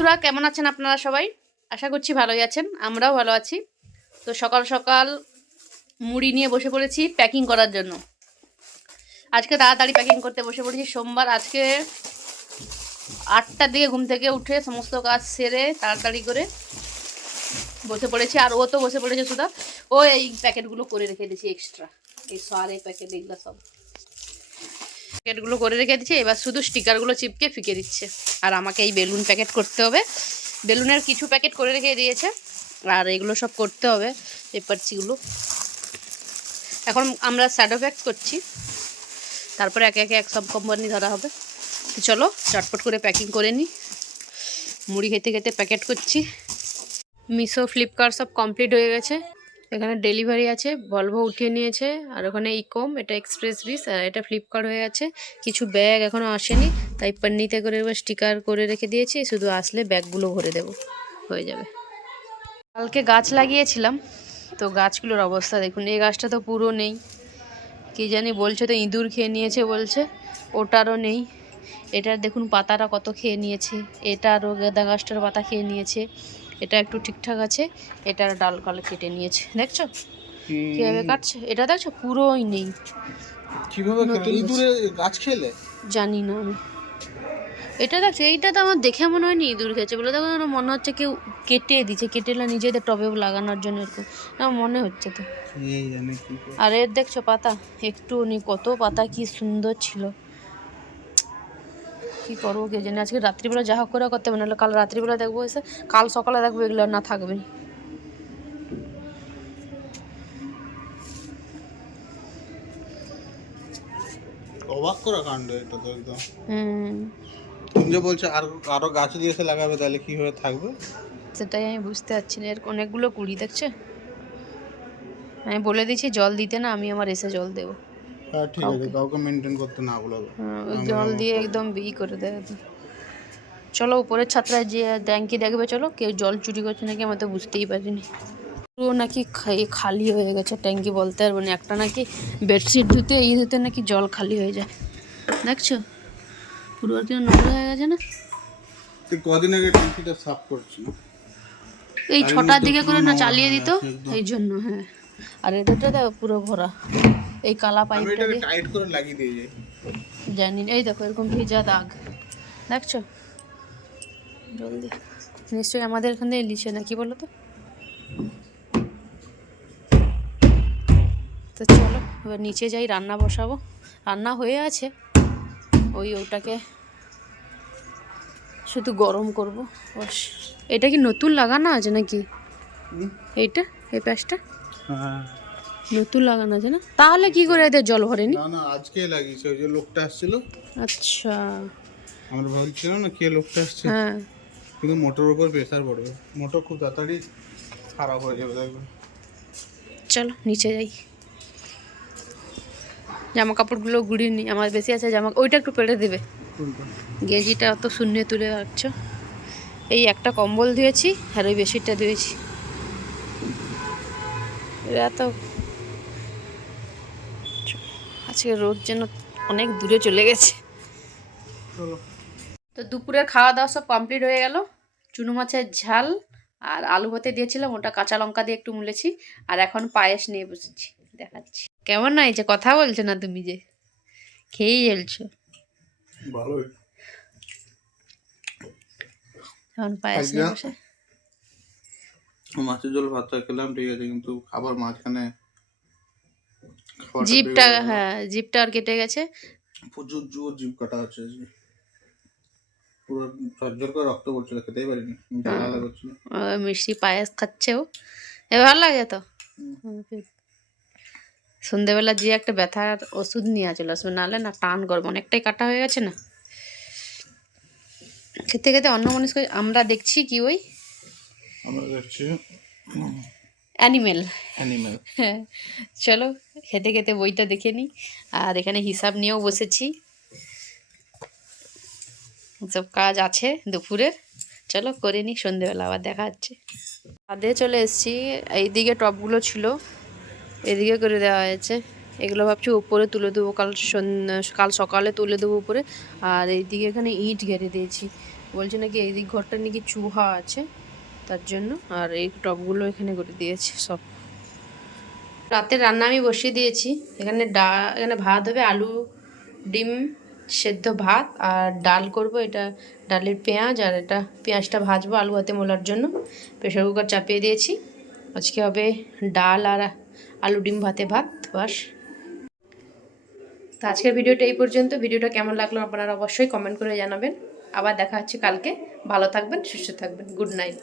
বন্ধুরা, কেমন আছেন আপনারা সবাই? আশা করছি ভালোই আছেন, আমরাও ভালো আছি। তো সকাল সকাল মুড়ি নিয়ে বসে পড়েছি প্যাকিং করার জন্য। আজকে তাড়াতাড়ি প্যাকিং করতে বসে পড়েছি। সোমবার আজকে আটটার দিকে ঘুম থেকে উঠে সমস্ত কাজ সেরে তাড়াতাড়ি করে বসে পড়েছি। আর ও তো বসে পড়েছে, সুধা। ও এই প্যাকেটগুলো করে রেখে দিয়েছি এক্সট্রা এই সার এই প্যাকেট এগুলো সব। প্যাকেটগুলো করে রেখে দিচ্ছে এবার শুধু স্টিকারগুলো চিপকে ফিকে দিচ্ছে। আর আমাকে এই বেলুন প্যাকেট করতে হবে। বেলুনের কিছু প্যাকেট করে রেখে দিয়েছে। আর এগুলো সব করতে হবে পেপারচিগুলো এখন আমরা স্যাডো প্যাক করছি। তারপরে একে একে এক সব কোম্পানি ধরা হবে। তো চলো, চটপট করে প্যাকিং করে নিই। মুড়ি খেতে খেতে প্যাকেট করছি। মিশো, ফ্লিপকার্ট সব কমপ্লিট হয়ে গেছে। এখানে ডেলিভারি আছে ভলভো উঠিয়ে নিয়েছে, আর ওখানে ইকম এটা এক্সপ্রেস বিস আর এটা ফ্লিপকার্ট হয়ে আছে। কিছু ব্যাগ এখনও আসেনি, তাই পান্নিতে করে এবার স্টিকার করে রেখে দিয়েছি, শুধু আসলে ব্যাগগুলো ভরে দেব, হয়ে যাবে। কালকে গাছ লাগিয়েছিলাম, তো গাছগুলোর অবস্থা দেখুন, এই গাছটা তো পুরো নেই। কি জানি বলছে তো, ইঁদুর খেয়ে নিয়েছে বলছে, ওটারও নেই। এটার দেখুন পাতাটা কত খেয়ে নিয়েছে এটারও গেঁদা গাছটার পাতা খেয়ে নিয়েছে। এটা একটু ঠিকঠাক আছে। এটার ডাল কালে কেটে নিয়েছে দেখছ? কীভাবে কাটছে? এটা দেখছ? পুরোই নেই। কীভাবে ইঁদুরে গাছ খেলে? জানি না আমি। এটা দেখছ? এইটা তো আমার দেখে মনে হয়নি ইঁদুর খেয়েছে বলে। দেখো আমার মনে হচ্ছে কেউ কেটে দিচ্ছে কেটে না নিজেদের টবে লাগানোর জন্য এরকম। আমার মনে হচ্ছে তো। আর এর দেখছ পাতা? একটু কত পাতা কি সুন্দর ছিল। কি করব কে জানি? আজকে রাত্রিবেলা যা হোক করে করতে হবে নাহলে কাল রাত্রিবেলা দেখব এসে কাল সকালে দেখব এগুলো না থাকবে। অবাক করা কাণ্ড এটা তো একদম। হুম। তুমি যে বলছো আর আরও গাছ দিয়ে এসে লাগাবে তাহলে কীভাবে থাকবে? সেটাই আমি বুঝতে পারছি না এর অনেকগুলো কুড়ি দেখছে? আমি বলে দিয়েছি জল দিতে না আমি আমার এসে জল দেবো। হ্যাঁ ঠিক আছে কাউকে মেনটেন করতে না বলো। হ্যাঁ, জল দিয়ে একদম ই করে দেয়। চলো উপরের ছাত্রায় যে ট্যাঙ্কি দেখবে চলো কেউ জল চুরি করছে নাকি আমি তো বুঝতেই পারিনি। পুরো নাকি খালি হয়ে গেছে ট্যাঙ্কি বলতে পারব না একটা নাকি বেডশিট ধুতে এই ধুতে নাকি জল খালি হয়ে যায়। দেখছ? পুরো আর কি নোংরা হয়ে গেছে না? কদিন আগে ট্যাঙ্কিটা সাফ করছি এই ছটার দিকে করে না চালিয়ে দিত এই জন্য হ্যাঁ। আর এটাতে দেখো পুরো ভরা। এই কালা পাইপটা টাইট করে লাগিয়ে দিয়ে যাই। জানি এই দেখো এরকম ভিজা দাগ। দেখছ? জলদি। নিশ্চয়ই আমাদের এখানে লিচে না কি বলো তো? তো চলো এবার নিচে যাই রান্না বসাবো। রান্না হয়ে আছে। ওই ওটাকে শুধু গরম করব। বাস। এটা কি নতুন লাগানো আছে নাকি? এইটা? এই প্যাঁচটা? নতুন লাগানো আছে না? তাহলে কি করে এদের জল ভরেনি? না না আজকে লাগিয়েছে ওই যে লোকটা আসছিল। আচ্ছা। আমরা ভাবছিলাম না কে লোকটা আসছে? হ্যাঁ। কিন্তু মোটরের উপর প্রেসার পড়বে। মোটর খুব তাড়াতাড়ি খারাপ হয়ে যাবে দেখবে। চলো নিচে যাই। জামা কাপড়গুলো গুড়িয়ে নিই আমার বেশি আছে জামা ওইটা একটু পেড়ে দেবে। গেঞ্জিটা অত শূন্য তুলে রাখছো। এই একটা কম্বল ধুয়েছি আর ওই বেশিটা ধুয়েছি এরা তো আজকে রোদ যেন অনেক দূরে চলে গেছে। তো দুপুরের খাওয়া দাওয়া সব কমপ্লিট হয়ে গেল। চুনো মাছের ঝাল আর আলু ভাতে দিয়েছিলাম ওটা কাঁচা লঙ্কা দিয়ে একটু মুলেছি আর এখন পায়েস নিয়ে বসেছি দেখাচ্ছি। কেমন না এই যে কথা বলছো না তুমি যে? খেয়েই জ্বলছো ভালোই। এখন পায়েস নিয়ে বসে মাছের ঝোল ভাতটা খেলাম ঠিক আছে কিন্তু খাবার মাঝখানে জিপটা হ্যাঁ জিপটা আর কেটে গেছে। প্রচুর জোর জিভ কাটা আছে পুরো ঝরঝর করে রক্ত পড়ছিল খেতেই পারিনি করছিল। মিষ্টি পায়েস খাচ্ছে ও। এ ভালো লাগে তো? সন্ধেবেলা যে একটা ব্যথার ওষুধ নিয়ে চলে আসবে নাহলে না টান গরম অনেকটাই কাটা হয়ে গেছে না। খেতে খেতে অন্য মানুষ আমরা দেখছি কি ওই আমরা দেখছি অ্যানিমেল অ্যানিমেল চলো খেতে খেতে বইটা দেখে নিই। আর এখানে হিসাব নিয়েও বসেছি। সব কাজ আছে দুপুরের চলো করে নিই সন্ধেবেলা আবার দেখা হচ্ছে। ছাদে চলে এসেছি এইদিকে টপগুলো ছিল এদিকে করে দেওয়া হয়েছে। এগুলো ভাবছি উপরে তুলে দেবো কাল কাল সকালে তুলে দেবো উপরে। আর এইদিকে এখানে ইট ঘেরে দিয়েছি। বলছে নাকি এই দিক ঘরটা নাকি চুহা আছে। তার জন্য। আর এই টবগুলো এখানে করে দিয়েছি সব। রাতে রান্না আমি বসিয়ে দিয়েছি। এখানে ডা, এখানে ভাত হবে, আলু, ডিম সেদ্ধ ভাত, আর ডাল করব। এটা ডালের পেঁয়াজ, আর এটা পেঁয়াজটা ভাজবো আলু হাতে মোলার জন্য। প্রেশার কুকার চাপিয়ে দিয়েছি। আজকে হবে ডাল আর আলু ডিম ভাতে ভাত, বাস। তো আজকের ভিডিওটা এই পর্যন্ত। ভিডিওটা কেমন লাগল আপনারা অবশ্যই কমেন্ট করে জানাবেন। আবার দেখা হচ্ছে কালকে। ভালো থাকবেন, সুস্থ থাকবেন। Good night.